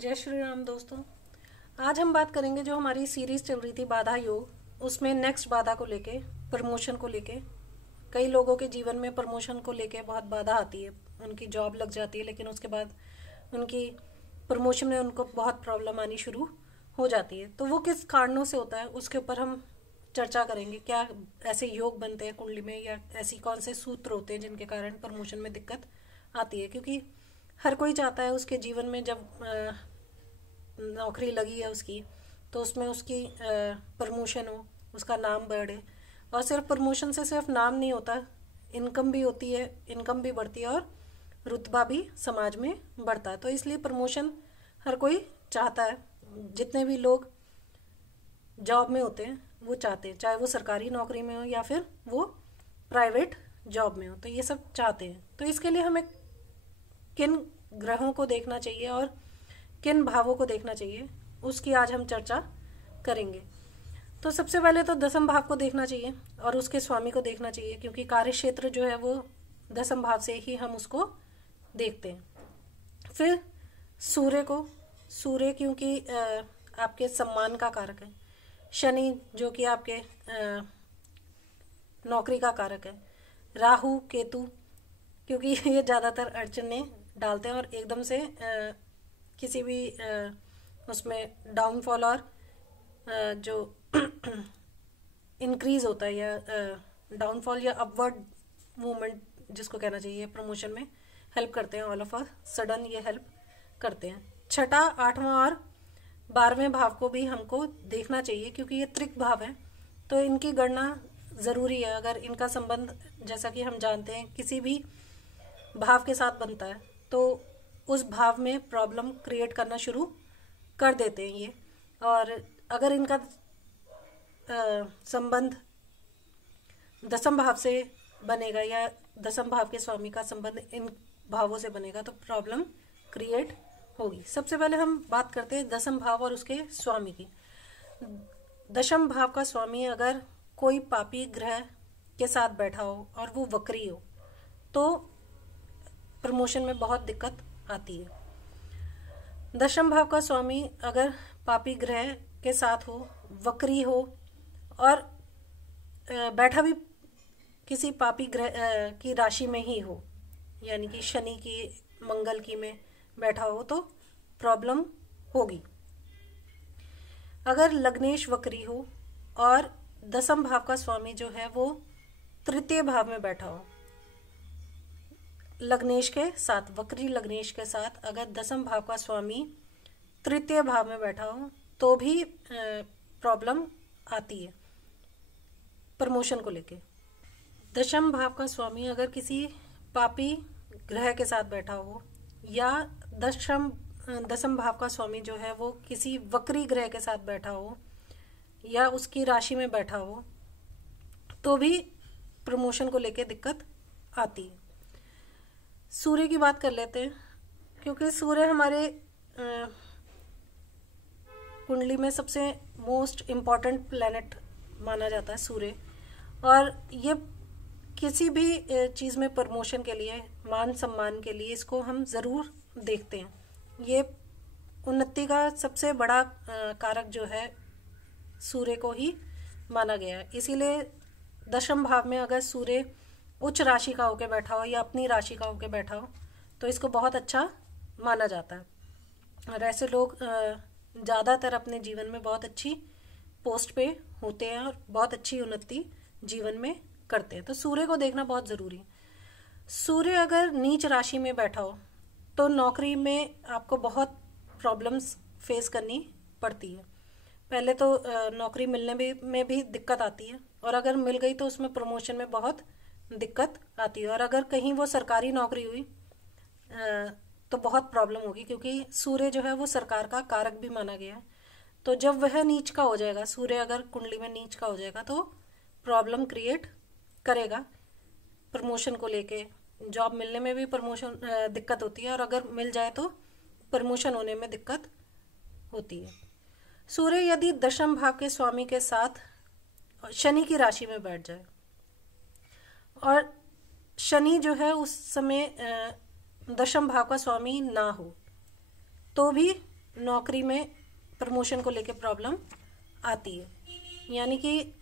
जय श्री राम दोस्तों। आज हम बात करेंगे जो हमारी सीरीज चल रही थी बाधा योग, उसमें नेक्स्ट बाधा को लेके, प्रमोशन को लेके। कई लोगों के जीवन में प्रमोशन को लेके बहुत बाधा आती है। उनकी जॉब लग जाती है लेकिन उसके बाद उनकी प्रमोशन में उनको बहुत प्रॉब्लम आनी शुरू हो जाती है। तो वो किस कारणों से होता है उसके ऊपर हम चर्चा करेंगे। क्या ऐसे योग बनते हैं कुंडली में, या ऐसी कौन से सूत्र होते हैं जिनके कारण प्रमोशन में दिक्कत आती है। क्योंकि हर कोई चाहता है उसके जीवन में जब नौकरी लगी है उसकी, तो उसमें उसकी प्रमोशन हो, उसका नाम बढ़े। और सिर्फ प्रमोशन से सिर्फ नाम नहीं होता, इनकम भी होती है, इनकम भी बढ़ती है और रुतबा भी समाज में बढ़ता है। तो इसलिए प्रमोशन हर कोई चाहता है। जितने भी लोग जॉब में होते हैं वो चाहते हैं, चाहे वो सरकारी नौकरी में हो या फिर वो प्राइवेट जॉब में हो, तो ये सब चाहते हैं। तो इसके लिए हमें किन ग्रहों को देखना चाहिए और किन भावों को देखना चाहिए, उसकी आज हम चर्चा करेंगे। तो सबसे पहले तो दसम भाव को देखना चाहिए और उसके स्वामी को देखना चाहिए, क्योंकि कार्य क्षेत्र जो है वो दसम भाव से ही हम उसको देखते हैं। फिर सूर्य को, सूर्य क्योंकि आपके सम्मान का कारक है। शनि जो कि आपके नौकरी का कारक है। राहु केतु क्योंकि ये ज़्यादातर अड़चने डालते हैं और एकदम से किसी भी उसमें डाउनफॉल और जो इंक्रीज होता है या डाउनफॉल या अपवर्ड मूवमेंट जिसको कहना चाहिए, प्रमोशन में हेल्प करते हैं। ऑल ऑफ अ सडन ये हेल्प करते हैं। छठा, आठवां और 12वें भाव को भी हमको देखना चाहिए, क्योंकि ये त्रिक भाव है तो इनकी गणना ज़रूरी है। अगर इनका संबंध, जैसा कि हम जानते हैं, किसी भी भाव के साथ बनता है तो उस भाव में प्रॉब्लम क्रिएट करना शुरू कर देते हैं ये। और अगर इनका संबंध दसम भाव से बनेगा या दसम भाव के स्वामी का संबंध इन भावों से बनेगा तो प्रॉब्लम क्रिएट होगी। सबसे पहले हम बात करते हैं दसम भाव और उसके स्वामी की। दशम भाव का स्वामी अगर कोई पापी ग्रह के साथ बैठा हो और वो वक्री हो तो प्रमोशन में बहुत दिक्कत आती है। दशम भाव का स्वामी अगर पापी ग्रह के साथ हो, वक्री हो और बैठा भी किसी पापी ग्रह की राशि में ही हो, यानी कि शनि की, मंगल की में बैठा हो, तो प्रॉब्लम होगी। अगर लग्नेश वक्री हो और दसम भाव का स्वामी जो है वो तृतीय भाव में बैठा हो, लग्नेश के साथ, वक्री लग्नेश के साथ अगर दसम भाव का स्वामी तृतीय भाव में बैठा हो तो भी प्रॉब्लम आती है प्रमोशन को लेके। दशम भाव का स्वामी अगर किसी पापी ग्रह के साथ बैठा हो या दसम भाव का स्वामी जो है वो किसी वक्री ग्रह के साथ बैठा हो या उसकी राशि में बैठा हो तो भी प्रमोशन को लेके दिक्कत आती है। सूर्य की बात कर लेते हैं, क्योंकि सूर्य हमारे कुंडली में सबसे मोस्ट इम्पॉर्टेंट प्लैनेट माना जाता है सूर्य। और ये किसी भी चीज़ में प्रमोशन के लिए, मान सम्मान के लिए इसको हम ज़रूर देखते हैं। ये उन्नति का सबसे बड़ा कारक जो है सूर्य को ही माना गया है। इसीलिए दशम भाव में अगर सूर्य उच्च राशि का होकर बैठा हो या अपनी राशि का होकर बैठा हो तो इसको बहुत अच्छा माना जाता है। और ऐसे लोग ज़्यादातर अपने जीवन में बहुत अच्छी पोस्ट पे होते हैं और बहुत अच्छी उन्नति जीवन में करते हैं। तो सूर्य को देखना बहुत ज़रूरी है। सूर्य अगर नीच राशि में बैठा हो तो नौकरी में आपको बहुत प्रॉब्लम्स फेस करनी पड़ती है। पहले तो नौकरी मिलने में भी दिक्कत आती है, और अगर मिल गई तो उसमें प्रमोशन में बहुत दिक्कत आती है। और अगर कहीं वो सरकारी नौकरी हुई तो बहुत प्रॉब्लम होगी, क्योंकि सूर्य जो है वो सरकार का कारक भी माना गया है। तो जब वह नीच का हो जाएगा, सूर्य अगर कुंडली में नीच का हो जाएगा तो प्रॉब्लम क्रिएट करेगा प्रमोशन को लेके। जॉब मिलने में भी प्रमोशन दिक्कत होती है, और अगर मिल जाए तो प्रमोशन होने में दिक्कत होती है। सूर्य यदि दशम भाव के स्वामी के साथ शनि की राशि में बैठ जाए और शनि जो है उस समय दशम भाव का स्वामी ना हो तो भी नौकरी में प्रमोशन को लेके प्रॉब्लम आती है। यानी कि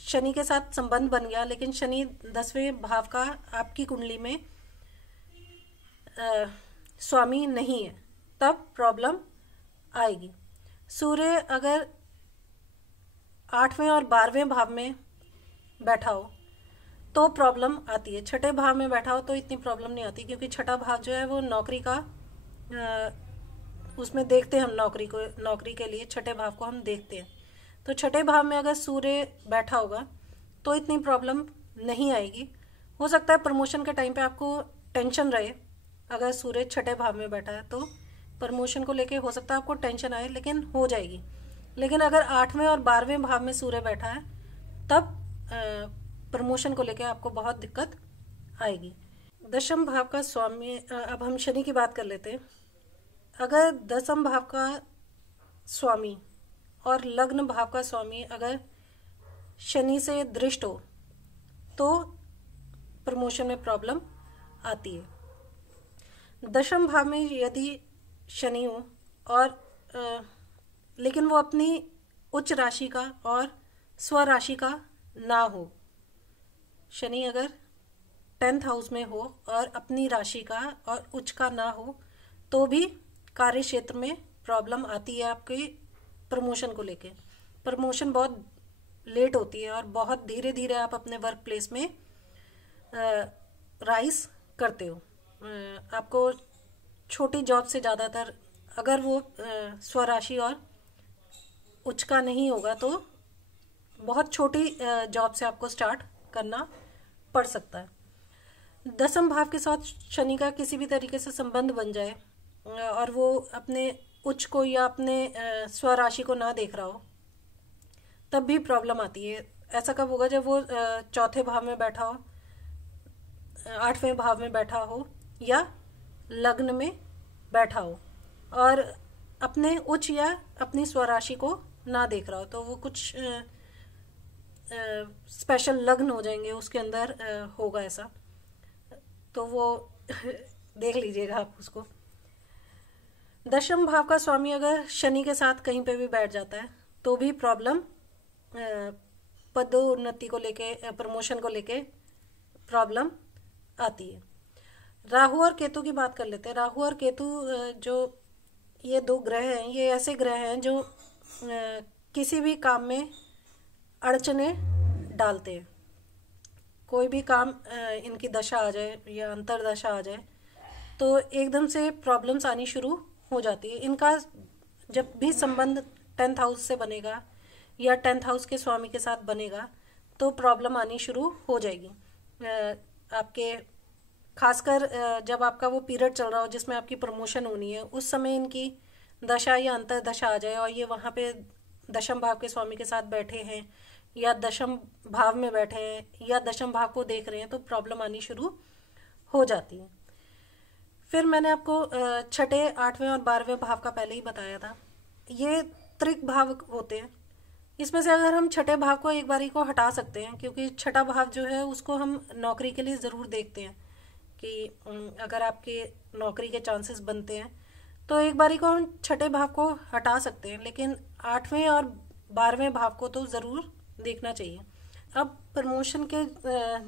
शनि के साथ संबंध बन गया, लेकिन शनि 10वें भाव का आपकी कुंडली में स्वामी नहीं है, तब प्रॉब्लम आएगी। सूर्य अगर 8वें और 12वें भाव में बैठा हो तो प्रॉब्लम आती है। छठे भाव में बैठा हो तो इतनी प्रॉब्लम नहीं आती, क्योंकि छठा भाव जो है वो नौकरी का, उसमें देखते हैं हम नौकरी के लिए छठे भाव को हम देखते हैं। तो छठे भाव में अगर सूर्य बैठा होगा तो इतनी प्रॉब्लम नहीं आएगी। हो सकता है प्रमोशन के टाइम पे आपको टेंशन रहे, अगर सूर्य छठे भाव में बैठा है तो प्रमोशन को लेके हो सकता है आपको टेंशन आए, लेकिन हो जाएगी। लेकिन अगर 8वें और 12वें भाव में सूर्य बैठा है तब प्रमोशन को लेके आपको बहुत दिक्कत आएगी। दशम भाव का स्वामी, अब हम शनि की बात कर लेते हैं। अगर दशम भाव का स्वामी और लग्न भाव का स्वामी अगर शनि से दृष्ट हो तो प्रमोशन में प्रॉब्लम आती है। दशम भाव में यदि शनि हो और लेकिन वो अपनी उच्च राशि का और स्व राशि का ना हो, शनि अगर 10th हाउस में हो और अपनी राशि का और उच्च का ना हो तो भी कार्य क्षेत्र में प्रॉब्लम आती है आपके प्रमोशन को लेके। प्रमोशन बहुत लेट होती है और बहुत धीरे धीरे आप अपने वर्क प्लेस में राइज करते हो। आपको छोटी जॉब से ज़्यादातर अगर वो स्वराशि और उच्च का नहीं होगा तो बहुत छोटी जॉब से आपको स्टार्ट करना पड़ सकता है। दशम भाव के साथ शनि का किसी भी तरीके से संबंध बन जाए और वो अपने उच्च को या अपने स्वराशि को ना देख रहा हो तब भी प्रॉब्लम आती है। ऐसा कब होगा? जब वो चौथे भाव में बैठा हो, 8वें भाव में बैठा हो या लग्न में बैठा हो और अपने उच्च या अपनी स्वराशि को ना देख रहा हो, तो वो कुछ स्पेशल लग्न हो जाएंगे उसके अंदर होगा ऐसा, तो वो देख लीजिएगा आप उसको। दशम भाव का स्वामी अगर शनि के साथ कहीं पे भी बैठ जाता है तो भी प्रॉब्लम, पदोन्नति को लेके, प्रमोशन को लेके प्रॉब्लम आती है। राहु और केतु की बात कर लेते हैं। राहु और केतु जो ये दो ग्रह हैं, ये ऐसे ग्रह हैं जो किसी भी काम में अड़चने डालते हैं। कोई भी काम इनकी दशा आ जाए या अंतरदशा आ जाए तो एकदम से प्रॉब्लम्स आनी शुरू हो जाती है। इनका जब भी संबंध 10th हाउस से बनेगा या 10th हाउस के स्वामी के साथ बनेगा तो प्रॉब्लम आनी शुरू हो जाएगी। आपके खासकर जब आपका वो पीरियड चल रहा हो जिसमें आपकी प्रमोशन होनी है, उस समय इनकी दशा या अंतरदशा आ जाए और ये वहाँ पे दशम भाव के स्वामी के साथ बैठे हैं या दशम भाव में बैठे हैं या दशम भाव को देख रहे हैं तो प्रॉब्लम आनी शुरू हो जाती है। फिर मैंने आपको छठे, 8वें और 12वें भाव का पहले ही बताया था। ये त्रिक भाव होते हैं। इसमें से अगर हम छठे भाव को एक बारी को हटा सकते हैं, क्योंकि छठा भाव जो है उसको हम नौकरी के लिए ज़रूर देखते हैं कि अगर आपके नौकरी के चांसेस बनते हैं तो एक बारी को हम छठे भाव को हटा सकते हैं, लेकिन 8वें और 12वें भाव को तो ज़रूर देखना चाहिए। अब प्रमोशन के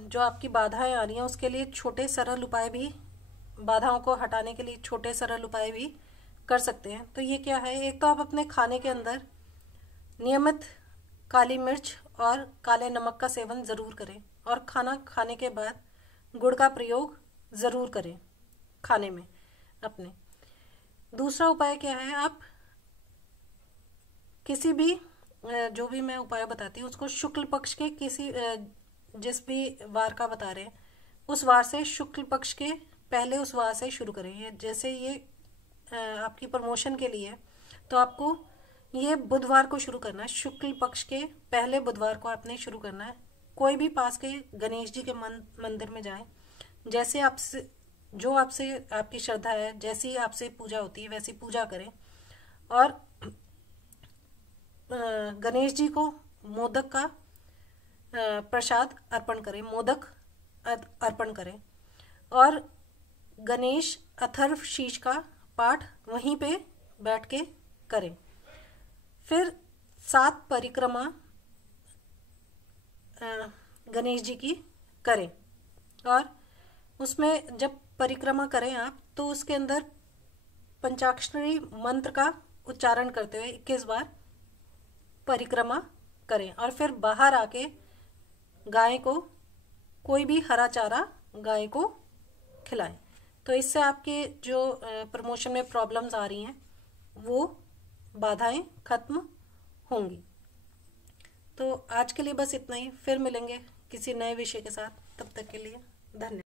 जो आपकी बाधाएं आ रही हैं उसके लिए छोटे सरल उपाय भी, बाधाओं को हटाने के लिए छोटे सरल उपाय भी कर सकते हैं। तो ये क्या है? एक तो आप अपने खाने के अंदर नियमित काली मिर्च और काले नमक का सेवन ज़रूर करें और खाना खाने के बाद गुड़ का प्रयोग ज़रूर करें खाने में अपने। दूसरा उपाय क्या है? आप किसी भी जो भी मैं उपाय बताती हूँ उसको शुक्ल पक्ष के किसी जिस भी वार का बता रहे हैं उस वार से, शुक्ल पक्ष के पहले उस वार से शुरू करें। जैसे ये आपकी प्रमोशन के लिए तो आपको ये बुधवार को शुरू करना है। शुक्ल पक्ष के पहले बुधवार को आपने शुरू करना है। कोई भी पास के गणेश जी के मंदिर में जाएं, जैसे आपसे जो आपसे आपकी श्रद्धा है, जैसी आपसे पूजा होती है वैसी पूजा करें और गणेश जी को मोदक का प्रसाद अर्पण करें, मोदक अर्पण करें और गणेश अथर्व शीर्ष का पाठ वहीं पे बैठ के करें। फिर 7 परिक्रमा गणेश जी की करें, और उसमें जब परिक्रमा करें आप तो उसके अंदर पंचाक्षरी मंत्र का उच्चारण करते हुए 21 बार परिक्रमा करें, और फिर बाहर आके गाय को कोई भी हरा चारा गाय को खिलाएं। तो इससे आपके जो प्रमोशन में प्रॉब्लम्स आ रही हैं वो बाधाएं खत्म होंगी। तो आज के लिए बस इतना ही, फिर मिलेंगे किसी नए विषय के साथ। तब तक के लिए धन्यवाद।